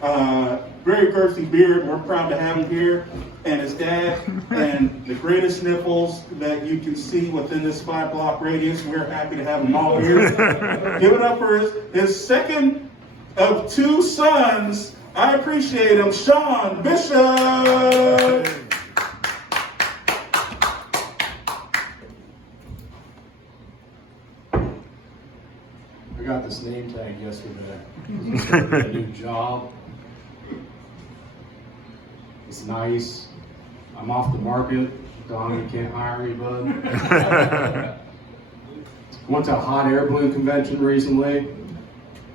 very thirsty beard. We're proud to have him here, and his dad, and the greatest nipples that you can see within this 5-block radius. We're happy to have him all here. Give it up for his second of 2 sons. I appreciate him, Shawn Bishop. I got this name tag yesterday. A new job. It's nice. I'm off the market. Don, you can't hire me, bud. Went to a hot air balloon convention recently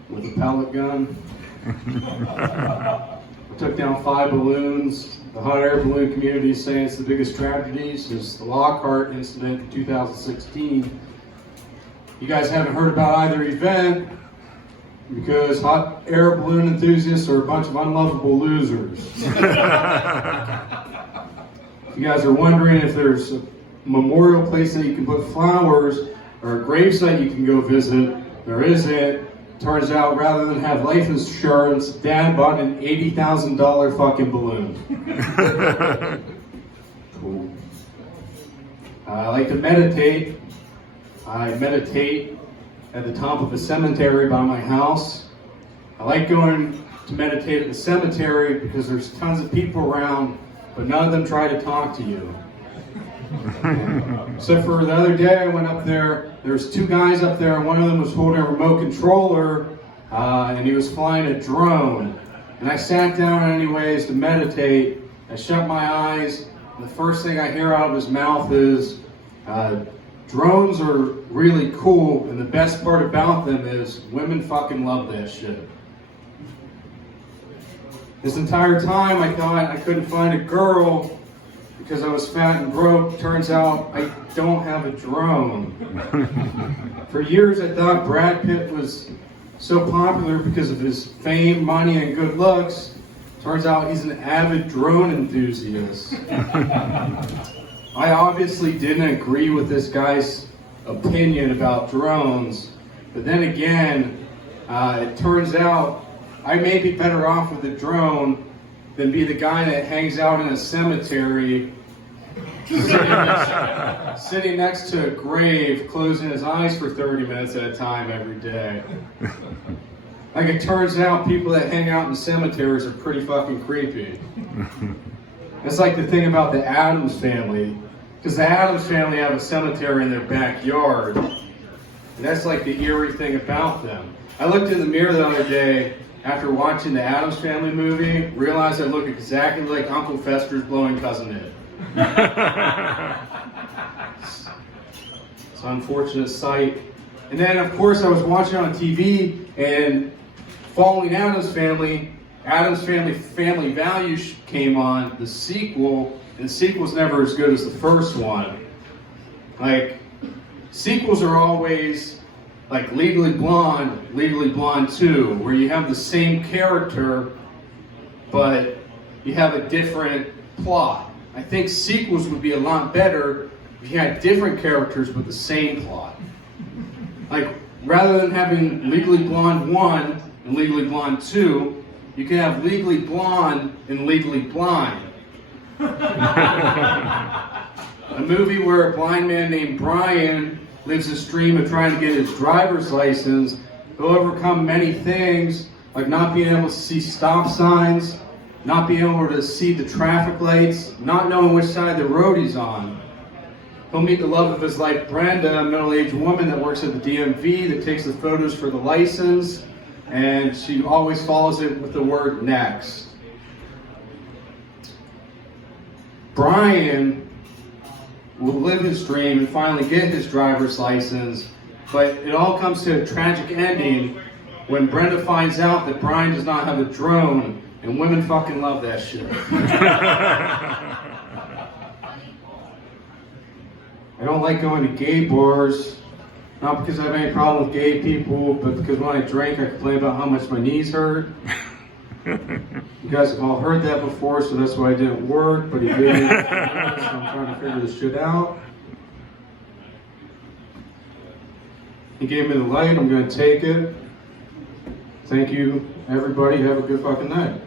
with a pellet gun. I took down 5 balloons. The hot air balloon community is saying it's the biggest tragedies is the Lockhart incident in 2016. You guys haven't heard about either event because hot air balloon enthusiasts are a bunch of unlovable losers. If you guys are wondering if there's a memorial place that you can put flowers or a gravesite you can go visit, there isn't. Turns out rather than have life insurance, Dad bought an $80,000 fucking balloon. Cool. I like to meditate. I meditate at the top of a cemetery by my house. I like going to meditate at the cemetery because there's tons of people around, but none of them try to talk to you. Except for the other day I went up there, there's 2 guys up there, and one of them was holding a remote controller, and he was flying a drone. And I sat down anyways to meditate. I shut my eyes, and the first thing I hear out of his mouth is, drones are really cool, and the best part about them is women fucking love that shit. This entire time I thought I couldn't find a girl because I was fat and broke. Turns out I don't have a drone. For years I thought Brad Pitt was so popular because of his fame, money, and good looks. Turns out he's an avid drone enthusiast. I obviously didn't agree with this guy's opinion about drones, but then again, it turns out I may be better off with a drone than be the guy that hangs out in a cemetery sitting next to a grave, closing his eyes for 30 minutes at a time every day. Like, it turns out people that hang out in cemeteries are pretty fucking creepy. It's like the thing about the Addams family, because the Addams family have a cemetery in their backyard, and that's like the eerie thing about them. I looked in the mirror the other day after watching the Addams Family movie, realized I look exactly like Uncle Fester's blowing cousin Ed. It's an unfortunate sight. And then, of course, I was watching on TV, and following Addams Family Family Values came on, the sequel, and the sequel's never as good as the first one. Like, sequels are always like Legally Blonde 2, where you have the same character, but you have a different plot. I think sequels would be a lot better if you had different characters with the same plot. Like, rather than having Legally Blonde 1 and Legally Blonde 2, you can have Legally Blonde and Legally Blind. A movie where a blind man named Brian lives a dream of trying to get his driver's license. He'll overcome many things, like not being able to see stop signs, not being able to see the traffic lights, not knowing which side of the road he's on. He'll meet the love of his life, Brenda, a middle-aged woman that works at the DMV that takes the photos for the license, and she always follows it with the word next. Brian will live his dream and finally get his driver's license, but it all comes to a tragic ending when Brenda finds out that Brian does not have a drone, and women fucking love that shit. I don't like going to gay bars, not because I have any problem with gay people, but because when I drink, I complain about how much my knees hurt. You guys have all heard that before, so that's why I didn't work, but he did. So I'm trying to figure this shit out. He gave me the light, I'm going to take it. Thank you. Everybody have a good fucking night.